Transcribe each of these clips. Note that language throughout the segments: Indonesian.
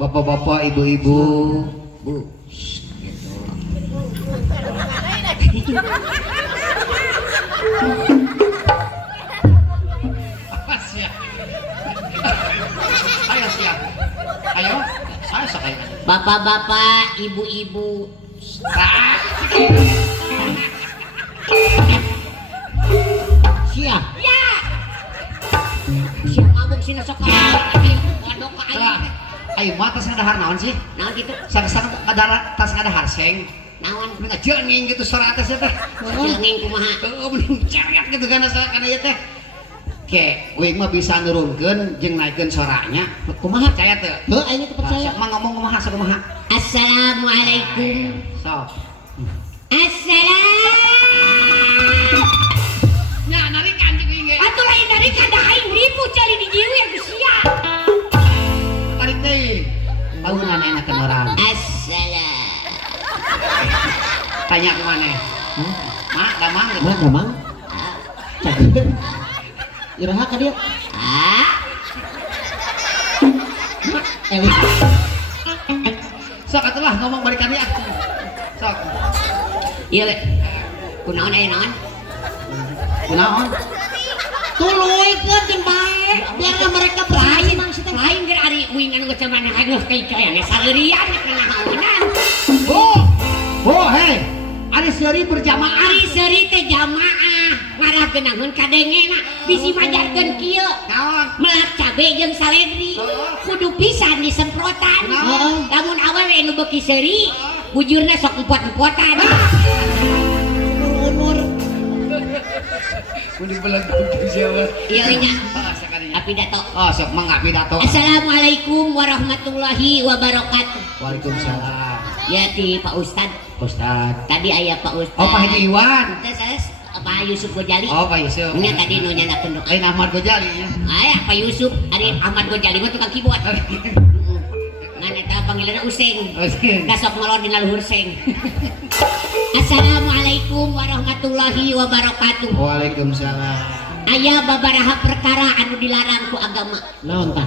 bapak-bapak, ibu-ibu, bu, gitu. Apa sih? Ayo siap. Ayo, saya sekali. Bapak-bapak, ibu-ibu. Siap. Ya. Siap mabuk sini sok wadok ka aing. Ayo mah tas ngadahar naon sih? Naon gitu? Sang-sang ngadahar tas ngadahar seng. Naon? Mending jengeng gitu suara atas teh. Jengeng kumaha? Mending ceret gitu kana ieu teh. Oke, uing mah bisa nurunkeun jeung naikeun soranya. Kumaha percaya teu? Heuh, aing teh percaya. Mah ngomong kumaha sakumaha? Assalamualaikum. Sok. Assalam. Nya narikan jeung ieu. Atuh lain dari kada aing ribu cali di jieu yang sia. Tarik deui. Paunan enakeun orang. Assalam. Tanya ke mana? Mak, damang gitu. Mana damang? Cageun. Iraha ka dia. Elit. Sok atulah ngomong balik dia. Sok. Iya le. Kunaon aya naon? Kunaon? Tuluikeun jeung bae. Biarlah mereka Lain bersaing teh. lain keur ari uingan geus mana geus teh coyan saleurean kana haeunan. Oh, hei. Ari seuri berjamaah. Ari seuri teh jamaah ngarah geunangeun kadengena bisi majarkeun kieu. Naon? Melak cabe jeung saledri. Kudu pisan disemprotan. Naon? Lamun awewe nu beuki seuri, bujurna sok empot-empotan. Umur-umur. Mun dibelengkeun siapa? Ieu nya. Ah, sakalinya. Pidato. Oh, sok mangga pidato. Assalamualaikum warahmatullahi wabarakatuh. Waalaikumsalam. Ya ti Pak Ustad. Ustaz. Tadi aya Pak Ustad. Oh, Pak Haji Iwan. Terus Pak Yusuf Gojali. Oh, Pak Yusuf. Nya tadi nu nyanakeun doa. Lain Ahmad Gojali ya. Aya Pak Yusuf, ari Ahmad Gojali mah tukang keyboard. Ngan eta panggilanna Useng. Kasok ngelor dina luhur seng. Assalamualaikum warahmatullahi wabarakatuh. Waalaikumsalam. Aya babaraha perkara anu dilarang ku agama. Naon tah?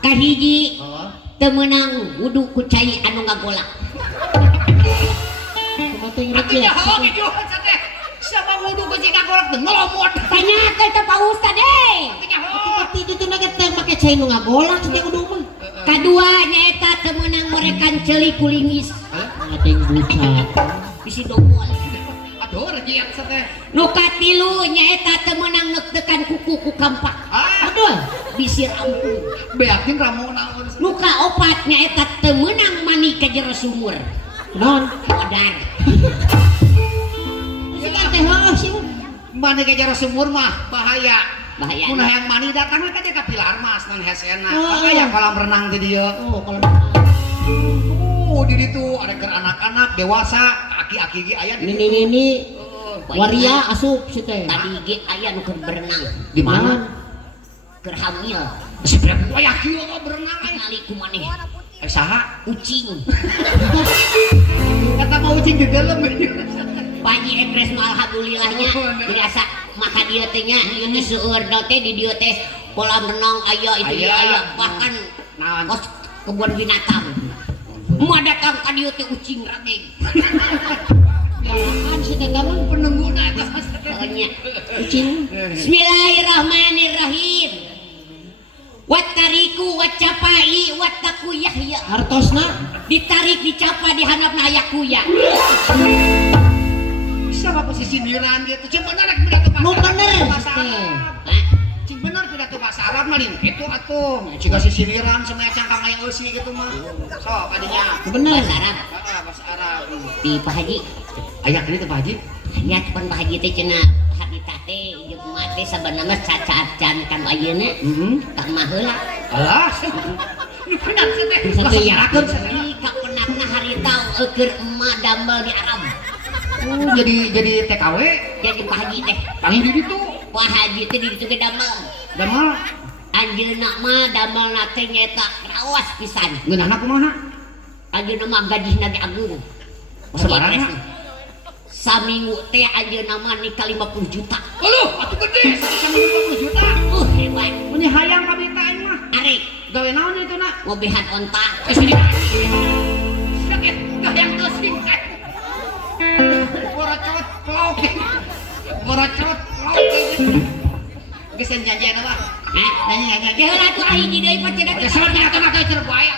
Kahiji Oh. teu meunang wudu ku cai anu ngagolak. Kumaha Artinya ngejek. hawa gitu teh. Siapa wudu ku jika golok teu ngelomot. Tanyakeun teh Pak Ustad Artinya hawa. Tapi itu na teh make cai nu ngagolak teh kudu mah. Kadua nyaeta teu meunang ngorekan ceuli kulingis. Ngadeng bucat. Bisi dongol. Aduh, rejian teh. Nu katilu nyaeta teu meunang neuktekan kuku ku kampak. Aduh. Bisi rampung. Beatin ramona. Nu kaopat nyaeta teu meunang mani ka jero sumur. Naon? Modar. Sing teh heuh sih. Mani ke jero sumur mah bahaya. Bahaya. Mun hayang mani datang ka ka pilar mas non hesena. Oh. Makanya kolam renang di dieu. Oh, kalau Di ditu ada keur anak-anak dewasa, aki-aki ge aya di ditu. ini waria asup si teh. Tadi ge aya nu keur berenang. Di mana? Keur hamil. Seberapa wayah kieu berenang aya. Kali ku maneh. Saha? Ucing. Kata mau ucing di dalam. Panji Ekres mah alhamdulillahnya biasa maka dieu teh nya ieu teh seueur daun teh di dieu teh kolam renang aya itu dia aya bahkan Naon? kos kebun binatang. Emak datang ka dieu teh ucing rageng. Jangan si teh kamu Penengguna eta. Pokoknya kucing. Bismillahirrahmanirrahim. Wattariku waccapai wattaku yahya. Hartosna Ditarik dicapa di handapna aya kuya. Sama posisi sindiran dia tuh. Cing bener rek pidato nu bahasa bener bahasa si teh. Arab. Cing bener pidato bahasa Arab mah lin kitu atuh. Ciga si sindiran semaya cangkang aya eusi gitu mah. Sok adinya. Bener. Bahasa Arab Bahasa Arab. di Pak Haji. Aya tadi teh Pak Haji. Ya cepan Pak Haji teh cenah habitat teh jeung emak teh sabenerna cacaat can kan ayeuna. Kang mah heula. Alah. Nu bener teh. Bisa teh yakin. Ih ka penatna harita keur emak dambel di Arab. Oh, jadi TKW. Jadi Pak Haji teh. Panggil di ditu. Pak Haji teh di ditu ge dambel. Damel Anjeunna mah damelna teh nyaeta raos pisan. ngeunahna kumaha? Anjeunna mah gajihna ge agung. Sabaraha? Saminggu teh anjeunna mah nikah 50 juta. Aduh, atuh gede, 150 juta. Hebat. Mun hayang ka beta aing mah. Arek gawe naon itu nak ngobehan onta sini sakit yang tosing borocot plok geus janjian apa nyanyi heula tuh ahiji deui pacenah geus salah atuh mah teu bae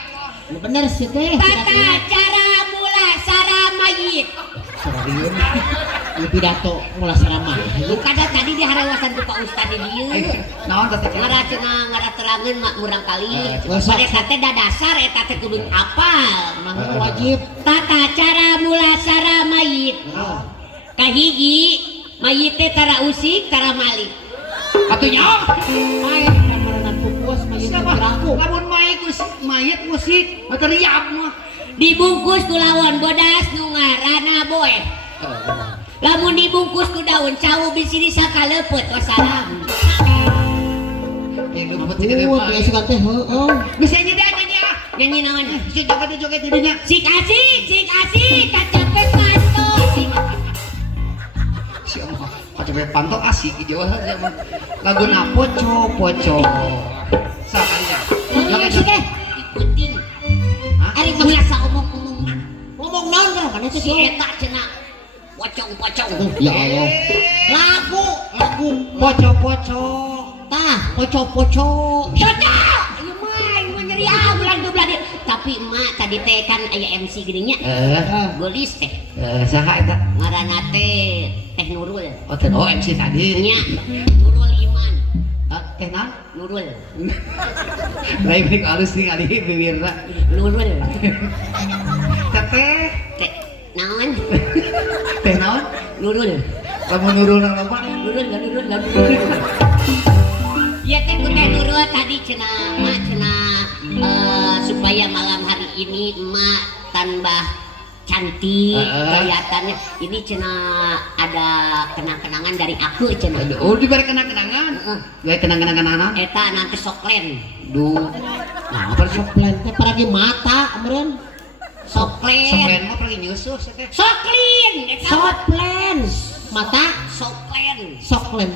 bener sih teh tata cara mula sara mayit Ieu pidato mula sarama kada tadi di harawasan ku Pak Ustad di dieu naon teh ngaraterangeun mak murang kali Masa? mereka teh da dasar eta teh kudu apal memang wajib tata cara mula sara mayit kahiji mayit teh tara usik tara malik atunya ai kamarangan pupus mayit beraku lamun mayit musik material mah dibungkus ku lawon bodas nu ngaranna boe lamun dibungkus ku daun cawu bisi disakaleupet wassalam luput di depan biasa suka teh heeh bisa nyanyi nyanyi naon si joget jadinya sik asik kacepet manto siapa kacepet panto asik di Jawa saja mah lagu poco sakanya joget teh ikutin ari mah sa omong-omong ngomong naon berapa nih si eta cenah pocong ya Allah lagu poco tah cocok ieu mah nyeri bulan dia tapi emak tadi teh kan aya MC geuning nya gelis teh saha eta ngaranna teh Nurul oh MC tadi nya Nurul Iman teh naon Nurul lain balik halus nih kali bibirna Nurul teh naon teh naon Nurul lamun nurul nang apa Nurul ya teh ku teh Nurul tadi cenah emak supaya malam hari ini emak tambah cantik kelihatannya ini cenah ada kenang-kenangan dari aku cenah oh diberi kenang-kenangan gue kenang-kenangan eta nanti soklen duh nah apa soklen teh paragi mata meureun soklen mah pergi nyusuh teh soklin eta soklen mata soklen soplen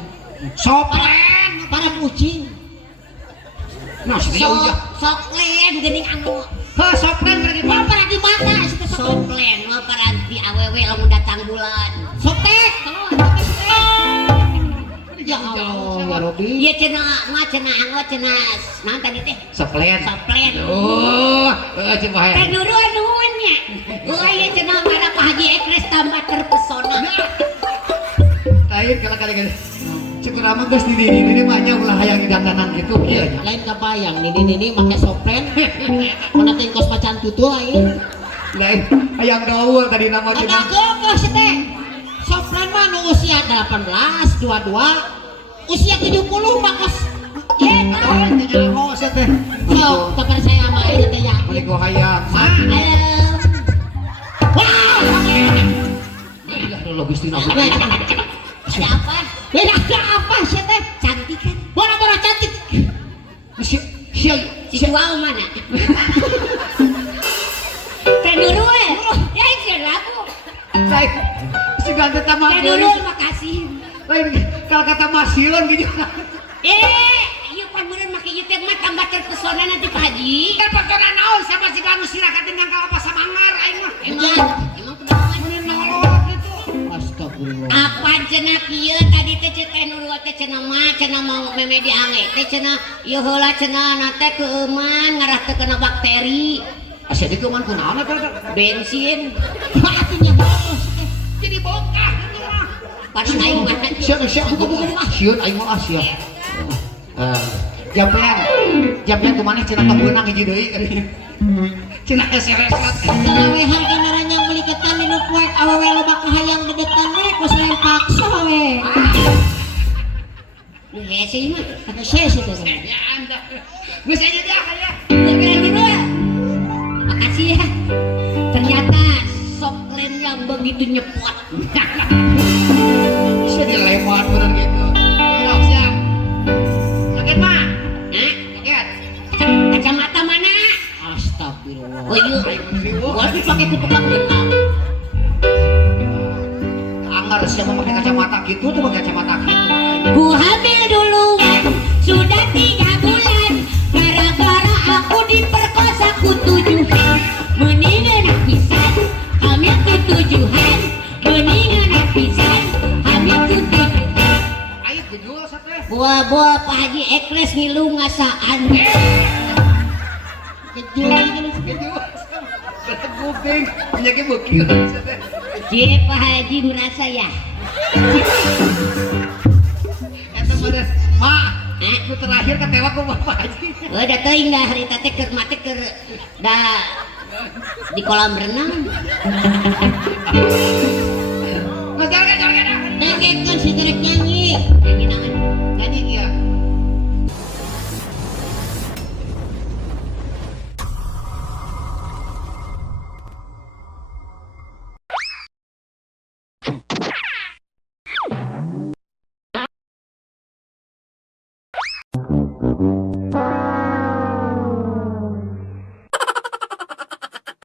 para kucing nah sih jauh soklen geuning anu soplen pergi mau paragi mata eta soklen mau paranti awewe lamun datang bulan sotek ya Allah ya Robi iya cenah naon tadi teh soplen oh coba ya teh Nurul nuhun nya iya cenah mana Pak Haji Ekres tambah terpesona lain kali cukup ramah guys ini banyak ulah hayang dandanan gitu iya lain kabayang ini make soplen mana teh kos pacan tutul lain hayang gaul tadi nama ada geus teh soplen mah nu usia 18 22 usia 70 mah kos jadi host teh so kabar saya mah eta teh ya balik gua hayang wow ilah logis tina ada apa? ada apa sih teh Cantik kan? bora-bora cantik si wow mana? Teh Nurul ya itu lagu lain si ganteng tamah Teh Nurul makasih lain kalau kata masiun gitu iya pan meureun make ieu teh mah tambah terpesona nanti Pak Haji terpesona naon sama si Ganu silakan tinggal apa samangar aing mah emang kumaha mun nolot gitu astagfirullah apa cenah kieu tadi teh Teh Nurul teh cenah mau meme diange teh cenah ieu heula cenah na teh keuman ngarah teu kena bakteri asa di kuman kunaon eta bensin hatinya bagus jadi bokah pas aing mah siun aing mah sia jampian kumaneh cenah tong beunang hiji deui cenah SRS Salawehan kamaran yang meliketan di nupuek awewe loba kahayang dedetan we kos lain paksa we hese mah pakai sesi teh ya anda geus aja dah aya makasih ya ternyata soklen yang begitu nyepot bisa dilewat bener gitu siap sakit mah sakit kacamata mana astagfirullah oh iya gua dipakai ku tukang benang anggar siapa pakai kacamata gitu tuh pakai kacamata gitu ku hamil duluan sudah 3 bulan gara-gara ekres ngilu ngasaan. Kuping, penyakit bukil. Cie Pak Haji merasa ya. Eta pada, mak, itu terakhir ketewa ku Bapak Haji. Udah teuing dah harita teh keur mate keur da di kolam renang.